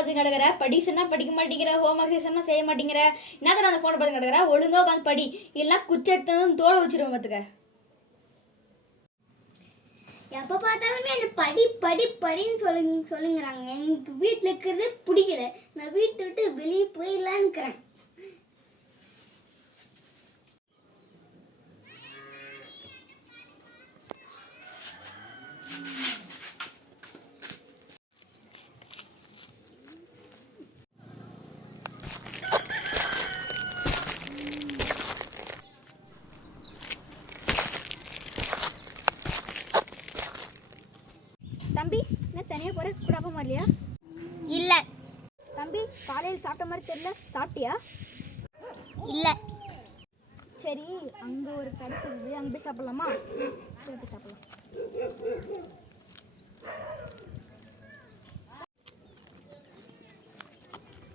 பார்த்து கிடக்கிற படி படிக்க மாட்டேங்கிற. ஹோம் ஒர்க் சொன்னா செய்ய மாட்டேங்கிற? என்னத்த அந்த ஃபோனை பார்த்து கிடக்கிற ஒழுங்கா உட்காந்து படி. எல்லாம் குச்சி எடுத்து வந்து தோலை வச்சிருவேன் பார்த்துக்க. எப்போ பார்த்தாலுமே என்ன படி படி படின்னு சொல்லுங்க சொல்லுங்கிறாங்க. எனக்கு வீட்டில் இருக்கிறது பிடிக்கல. நான் வீட்டை விட்டு வெளியே போயிடலான்னுக்கிறேன் இருக்கிறேன் தம்பி என்ன தனியாக குழப்பமா இல்லையா இல்லை. தம்பி காலையில் சாப்பிட்ட மாதிரி தெரியல. சாப்பிட்டியா? இல்லை. சரி அங்கே ஒரு தடுப்பு இருக்குது. அங்கே போய் சாப்பிட்லாமா? சரி போய் சாப்பிட்லாம்.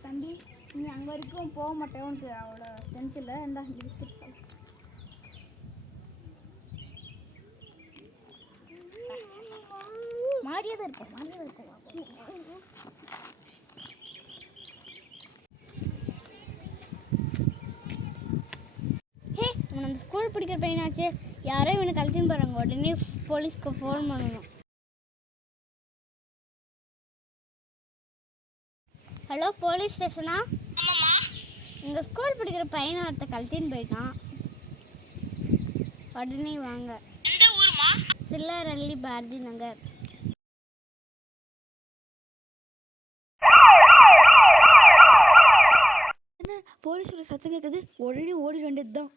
தம்பி நீ அங்கே வரைக்கும் போக மாட்டேன். உனக்கு அவ்வளோ ஸ்ட்ரென்த் இல்லை. இந்த பிஸ்கட் சாப்பிடு. மாறியே தான் இருக்கும் மாறியே தான் இருக்கும் ஹே நம்ம ஸ்கூல் படிக்கிற பையனாச்சு. யாரோ இவனை கழுத்தின்னு போகிறாங்க உடனே போலீஸ்க்கு ஃபோன் பண்ணணும். ஹலோ போலீஸ் ஸ்டேஷனா இங்கே ஸ்கூல் படிக்கிற பையனை ஒருத்த கழுத்தின்னு போயிட்டான். உடனே வாங்க. சில்லரள்ளி பாரதி நகர். போலீஸோட சத்தம் கேட்குது உடனே ஓடி வேண்டியது தான்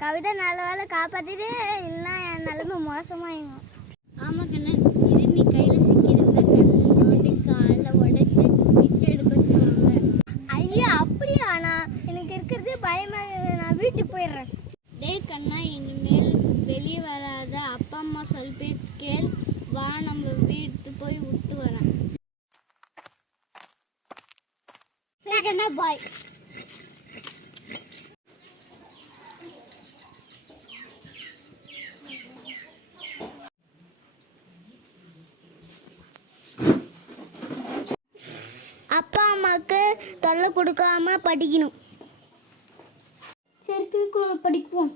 கவிதை நல்ல வேலை காப்பாத்திட்டு இல்லைன்னா என் நிலைமை மோசமாயிடும் ஆமாம் கண்ணன் இது நீ கையில் சிக்கியிருந்தா கண்ணு நோண்டி காலில் உடைச்சி பிச்சை எடுக்க வச்சுருவாங்க. ஐயா அப்படியா நான் எனக்கு இருக்கிறது பயமாக. நான் வீட்டுக்கு போயிடுறேன். டேய் கண்ணா இனிமேல் வெளியே வராத அப்பா அம்மா சொல் பேச்சு கேள் வா நம்ம வீட்டு போய் விட்டு வரேன். பாய் அப்பா அம்மாவுக்கு தொல்லை கொடுக்காம படிக்கணும். சரி தூக்கு படிக்குவோம்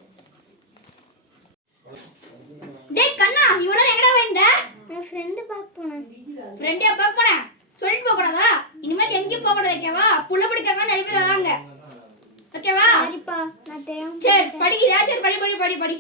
டேய் கண்ணா இவ்வளோ எங்கடா வந்த என் ஃப்ரெண்டு பார்க்க போனேன் ஃப்ரெண்டியா பார்க்க போனேன் சொல்லிட்டு போக கூடாதா இனிமேல் எங்கேயும் போக கூடாது ஓகேவா? புள்ள பிடிக்காம நிறைய பேர் வராங்க. ஓகேவா? சரிப்பா நான் சரி படிக்குதா? சரி படி படி படி படி.